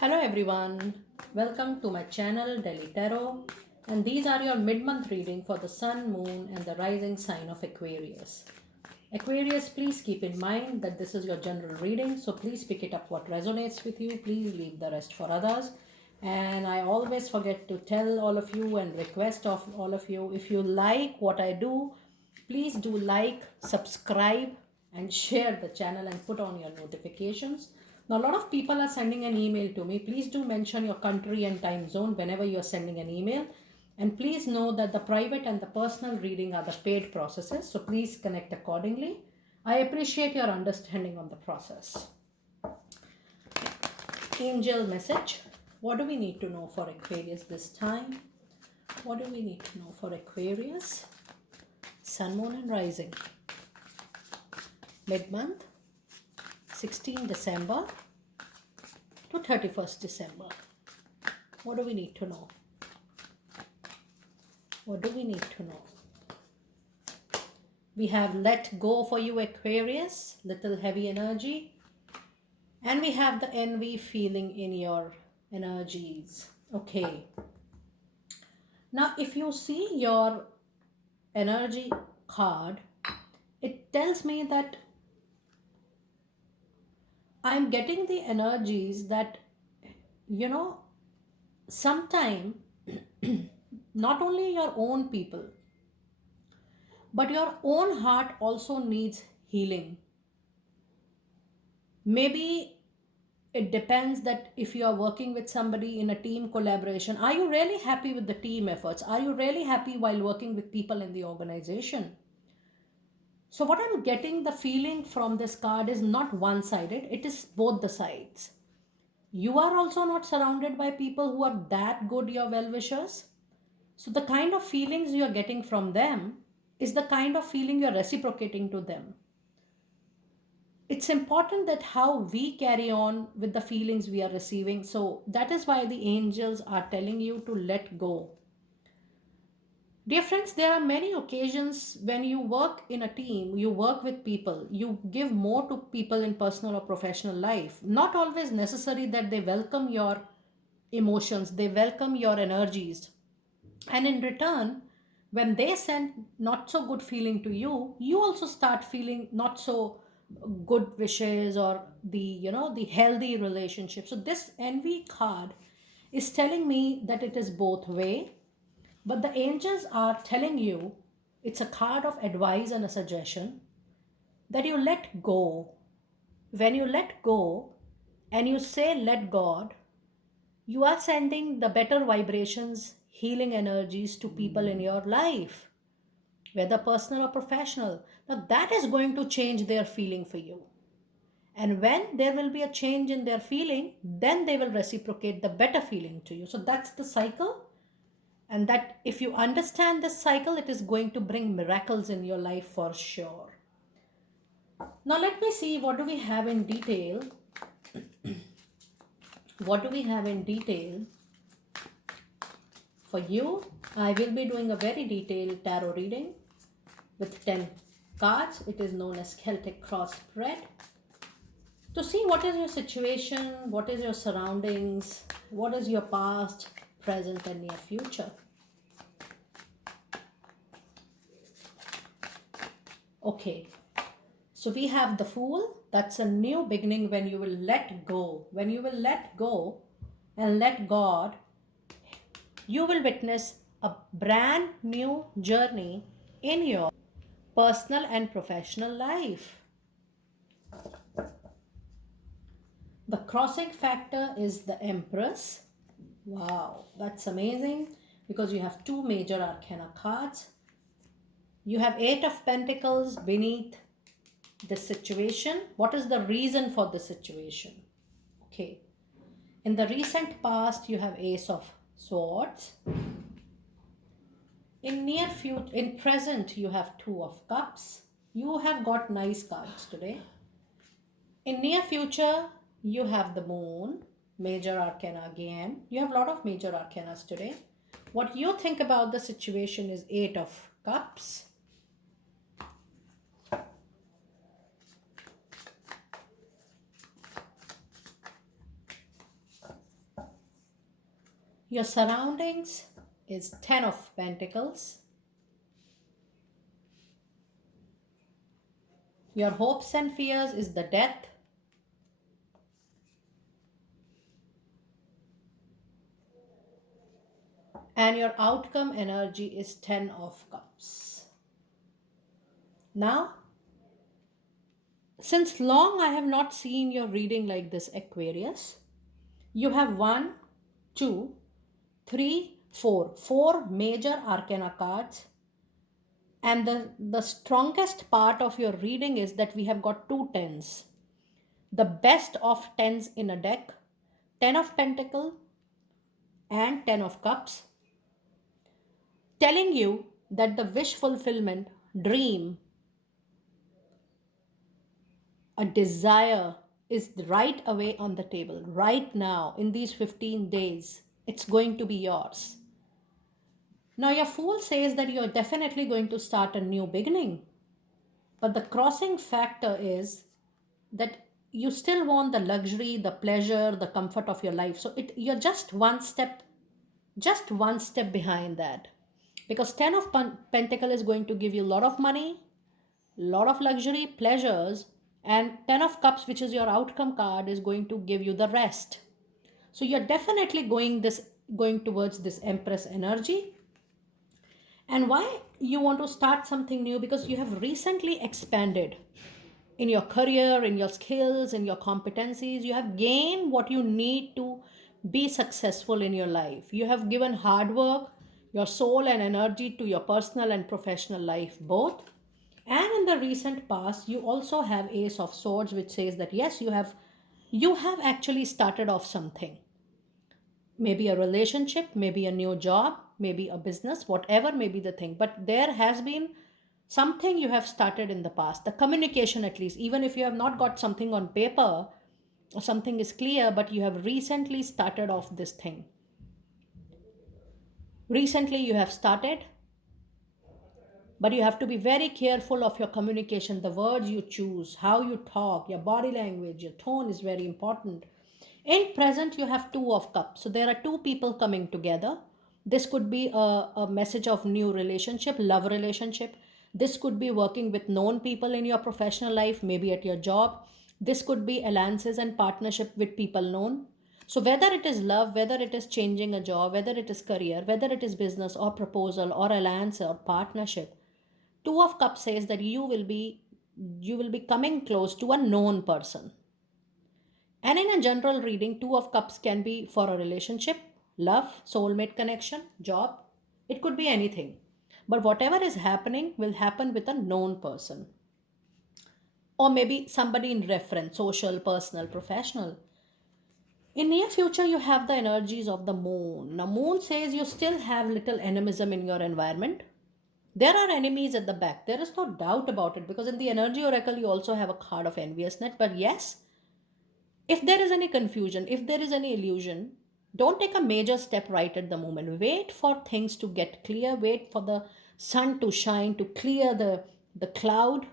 Hello everyone, welcome to my channel Delhi Tarot, and these are your mid-month reading for the Sun, Moon and the rising sign of Aquarius. Aquarius, please keep in mind that this is your general reading, so please pick it up what resonates with you, please leave the rest for others. And I always forget to tell all of you and request of all of you, if you like what I do, please do like, subscribe and share the channel and put on your notifications. Now, a lot of people are sending an email to me. Please do mention your country and time zone whenever you are sending an email. And please know that the private and the personal reading are the paid processes. So please connect accordingly. I appreciate your understanding on the process. Angel message. What do we need to know for Aquarius this time? What do we need to know for Aquarius? Sun, Moon and Rising. Mid-month, 16 December to 31st December. What do we need to know? What do we need to know? We have let go for you, Aquarius, little heavy energy. And we have the envy feeling in your energies. Okay. Now, if you see your energy card, it tells me that I'm getting the energies that, sometime not only your own people, but your own heart also needs healing. Maybe it depends that if you are working with somebody in a team collaboration, are you really happy with the team efforts? Are you really happy while working with people in the organization? So what I'm getting the feeling from this card is not one-sided, it is both the sides. You are also not surrounded by people who are that good, your well-wishers. So the kind of feelings you are getting from them is the kind of feeling you're reciprocating to them. It's important that how we carry on with the feelings we are receiving. So that is why the angels are telling you to let go. Dear friends, there are many occasions when you work in a team, you work with people, you give more to people in personal or professional life. Not always necessary that they welcome your emotions, they welcome your energies. And in return, when they send not so good feeling to you, you also start feeling not so good wishes or the healthy relationship. So this envy card is telling me that it is both way, but the angels are telling you, it's a card of advice and a suggestion, that you let go. When you let go and you say let God, you are sending the better vibrations, healing energies to people in your life, whether personal or professional. Now that is going to change their feeling for you. And when there will be a change in their feeling, then they will reciprocate the better feeling to you. So that's the cycle. And that if you understand this cycle, it is going to bring miracles in your life for sure. Now let me see, what do we have in detail? What do we have in detail for you? I will be doing a very detailed tarot reading with 10 cards. It is known as Celtic cross spread. To see what is your situation, what is your surroundings, what is your past, present and near future. Okay, so we have the Fool. That's a new beginning when you will let go. When you will let go and let God, you will witness a brand new journey in your personal and professional life. The crossing factor is the Empress. Wow, that's amazing because you have two major arcana cards. You have Eight of Pentacles beneath the situation. What is the reason for the situation? Okay. In the recent past, you have Ace of Swords. In near future, in present, you have Two of Cups. You have got nice cards today. In near future, you have the Moon, major arcana again. You have a lot of major arcanas today. What you think about the situation is Eight of Cups. Your surroundings is 10 of Pentacles. Your hopes and fears is the Death. And your outcome energy is 10 of Cups. Now, since long I have not seen your reading like this, Aquarius, you have one, two, three, four major arcana cards. And the strongest part of your reading is that we have got two tens. The best of tens in a deck, 10 of Pentacle and 10 of Cups, telling you that the wish fulfillment, dream, a desire is right away on the table, right now, in these 15 days. It's going to be yours. Now, your Fool says that you're definitely going to start a new beginning. But the crossing factor is that you still want the luxury, the pleasure, the comfort of your life. So you're just one step behind that. Because 10 of Pentacle is going to give you a lot of money, lot of luxury, pleasures, and 10 of Cups, which is your outcome card, is going to give you the rest. So you're definitely going towards this Empress energy. And why you want to start something new? Because you have recently expanded in your career, in your skills, in your competencies. You have gained what you need to be successful in your life. You have given hard work, your soul and energy to your personal and professional life both. And in the recent past, you also have Ace of Swords, which says that yes, you have actually started off something. Maybe a relationship, maybe a new job, maybe a business, whatever may be the thing. But there has been something you have started in the past, the communication at least, even if you have not got something on paper or something is clear, but you have recently started off this thing. Recently, you have started, but you have to be very careful of your communication, the words you choose, how you talk, your body language, your tone is very important. In present, you have Two of Cups. So there are two people coming together. This could be a message of new relationship, love relationship. This could be working with known people in your professional life, maybe at your job. This could be alliances and partnership with people known. So whether it is love, whether it is changing a job, whether it is career, whether it is business or proposal or alliance or partnership, Two of Cups says that you will be coming close to a known person. And in a general reading, Two of Cups can be for a relationship, love, soulmate connection, job. It could be anything. But whatever is happening will happen with a known person. Or maybe somebody in reference, social, personal, professional. In near future, you have the energies of the moon. Now, moon says you still have little animism in your environment. There are enemies at the back. There is no doubt about it because in the energy oracle, you also have a card of enviousness. But yes, if there is any confusion, if there is any illusion, don't take a major step right at the moment. Wait for things to get clear. Wait for the sun to shine, to clear the cloud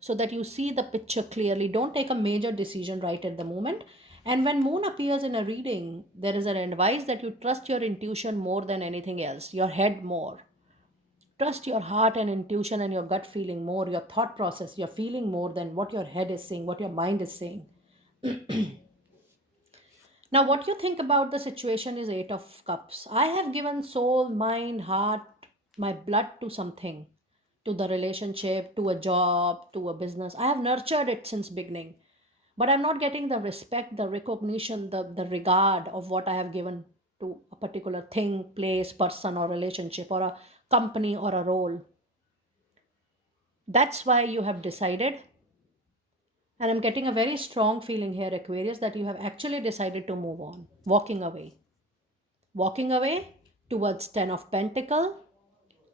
so that you see the picture clearly. Don't take a major decision right at the moment. And when moon appears in a reading, there is an advice that you trust your intuition more than anything else, your head more. Trust your heart and intuition and your gut feeling more, your thought process, your feeling more than what your head is saying, what your mind is saying. Now, what you think about the situation is Eight of Cups. I have given soul, mind, heart, my blood to something, to the relationship, to a job, to a business. I have nurtured it since beginning, but I'm not getting the respect, the recognition, the regard of what I have given to a particular thing, place, person, or relationship, or a company, or a role. That's why you have decided, and I'm getting a very strong feeling here, Aquarius, that you have actually decided to move on, walking away towards 10 of Pentacle,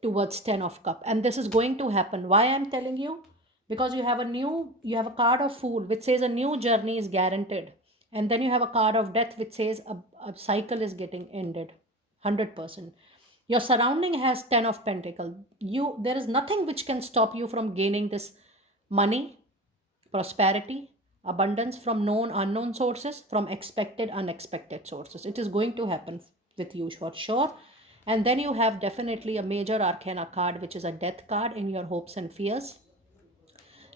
towards 10 of Cup. And this is going to happen. Why I'm telling you? Because you have a card of Fool which says a new journey is guaranteed. And then you have a card of Death which says a cycle is getting ended. 100%. Your surrounding has 10 of Pentacle. There is nothing which can stop you from gaining this money, prosperity, Abundance from known unknown sources, from expected unexpected sources. It is going to happen with you for sure. And then you have definitely a major arcana card, which is a death card in your hopes and fears.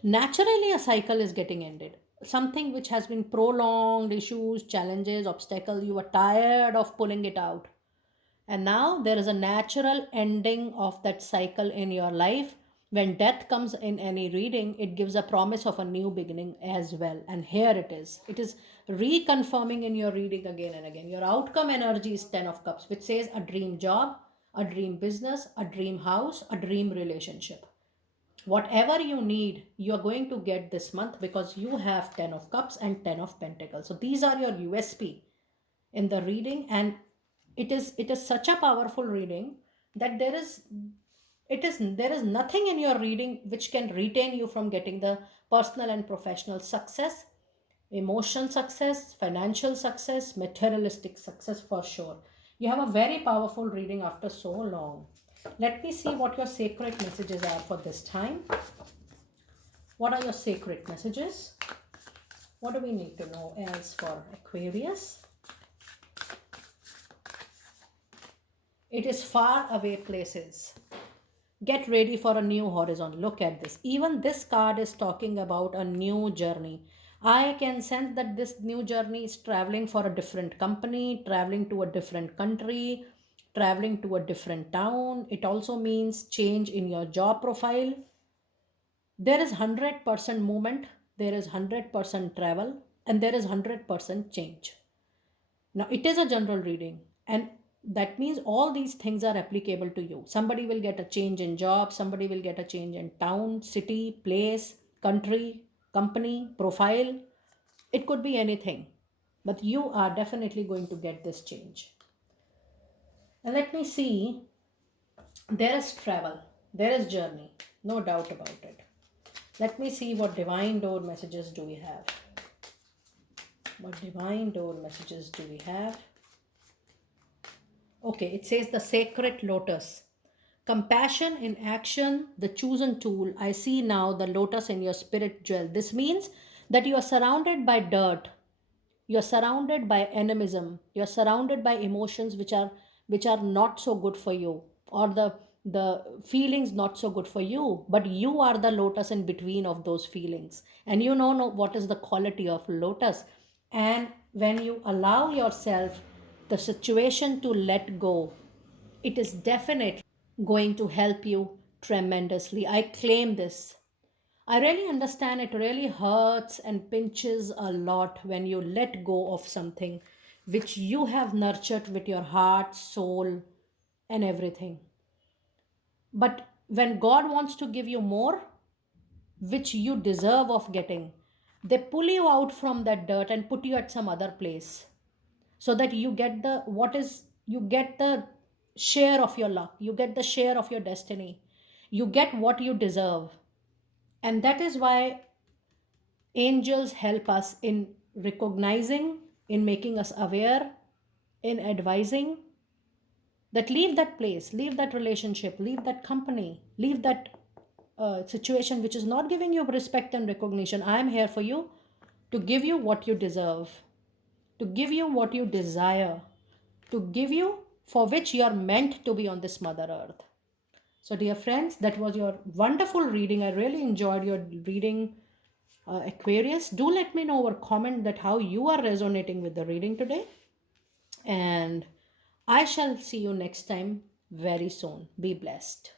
Naturally, a cycle is getting ended. Something which has been prolonged, issues, challenges, obstacle, you are tired of pulling it out. And now there is a natural ending of that cycle in your life. When death comes in any reading, it gives a promise of a new beginning as well. And here it is. It is reconfirming in your reading again and again. Your outcome energy is 10 of Cups, which says a dream job, a dream business, a dream house, a dream relationship. Whatever you need, you are going to get this month because you have 10 of Cups and 10 of Pentacles. So these are your USP in the reading, and it is such a powerful reading that there is nothing in your reading which can retain you from getting the personal and professional success, emotional success, financial success, materialistic success for sure. You have a very powerful reading after so long. Let me see what your sacred messages are for this time. What are your sacred messages? What do we need to know else for Aquarius? It is far away places. Get ready for a new horizon. Look at this. Even this card is talking about a new journey. I can sense that this new journey is traveling for a different company, traveling to a different country, traveling to a different town. It also means change in your job profile. There is 100% movement, there is 100% travel, and there is 100% change. Now, it is a general reading, and that means all these things are applicable to you. Somebody will get a change in job, somebody will get a change in town, city, place, country, company, profile. It could be anything, but you are definitely going to get this change. And let me see, there is travel, there is journey, no doubt about it. Let me see what divine door messages do we have. What divine door messages do we have? Okay, it says the sacred lotus. Compassion in action, the chosen tool. I see now the lotus in your spirit jewel. This means that you are surrounded by dirt. You are surrounded by animism. You are surrounded by emotions which are not so good for you, or the feelings not so good for you. But you are the lotus in between of those feelings, and you know what is the quality of lotus. And when you allow yourself the situation to let go, it is definitely going to help you tremendously. I claim this. I really understand it really hurts and pinches a lot when you let go of something which you have nurtured with your heart, soul, and everything. But when God wants to give you more, which you deserve of getting, they pull you out from that dirt and put you at some other place so that you get you get the share of your luck, you get the share of your destiny, you get what you deserve. And that is why angels help us in recognizing, in making us aware, in advising that leave that place, leave that relationship, leave that company, leave that situation which is not giving you respect and recognition. I am here for you to give you what you deserve, to give you what you desire, to give you for which you are meant to be on this Mother Earth. So, dear friends, that was your wonderful reading. I really enjoyed your reading, Aquarius. Do let me know or comment that how you are resonating with the reading today. And I shall see you next time very soon. Be blessed.